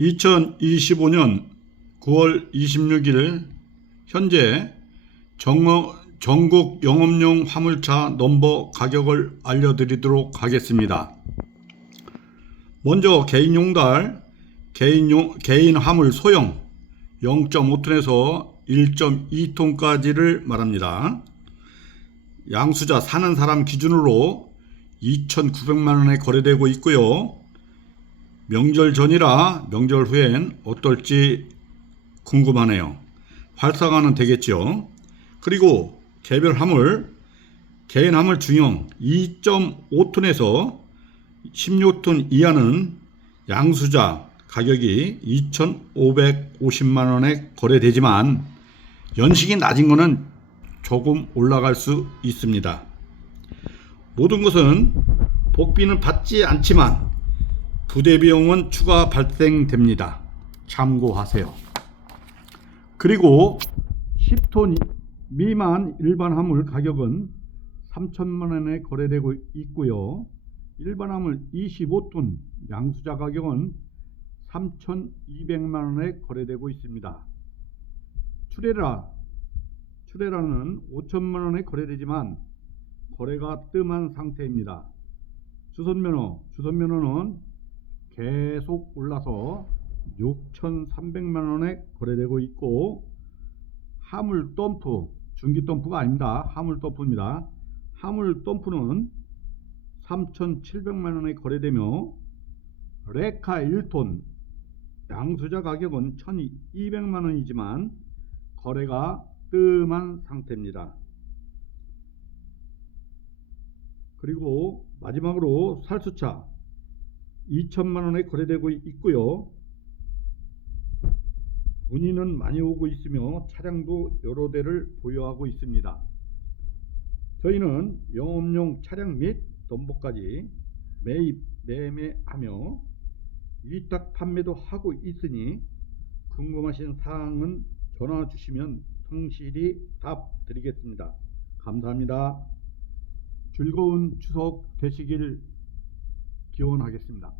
2025년 9월 26일 현재 정, 전국 영업용 화물차 넘버 가격을 알려드리도록 하겠습니다. 먼저 개인용달, 개인용, 개인 화물 소형 0.5톤에서 1.2톤까지를 말합니다. 양수자 사는 사람 기준으로 2,900만 원에 거래되고 있고요. 명절 전이라 명절 후엔 어떨지 궁금하네요. 활성화는 되겠죠. 그리고 개별 화물, 개인 화물 중형 2.5톤에서 16톤 이하는 양수자 가격이 2,550만 원에 거래되지만 연식이 낮은 거는 조금 올라갈 수 있습니다. 모든 것은 복비는 받지 않지만 부대 비용은 추가 발생됩니다. 참고하세요. 그리고 10톤 미만 일반 화물 가격은 3천만 원에 거래되고 있고요. 일반 화물 25톤 양수자 가격은 3,200만 원에 거래되고 있습니다. 추레라 추레라는 5천만 원에 거래되지만 거래가 뜸한 상태입니다. 주선면허 주선면허는 계속 올라서 6,300만 원에 거래되고 있고 화물 덤프 중기 덤프가 아닙니다. 화물 덤프입니다. 화물 덤프는 3,700만 원에 거래되며 레카 1톤 양수자 가격은 1,200만 원이지만 거래가 뜸한 상태입니다. 그리고 마지막으로 살수차 2천만 원에 거래되고 있고요. 문의는 많이 오고 있으며 차량도 여러 대를 보유하고 있습니다. 저희는 영업용 차량 및 덤보까지 매입 매매하며 위탁 판매도 하고 있으니 궁금하신 사항은 전화 주시면 성실히 답 드리겠습니다. 감사합니다. 즐거운 추석 되시길 기원하겠습니다.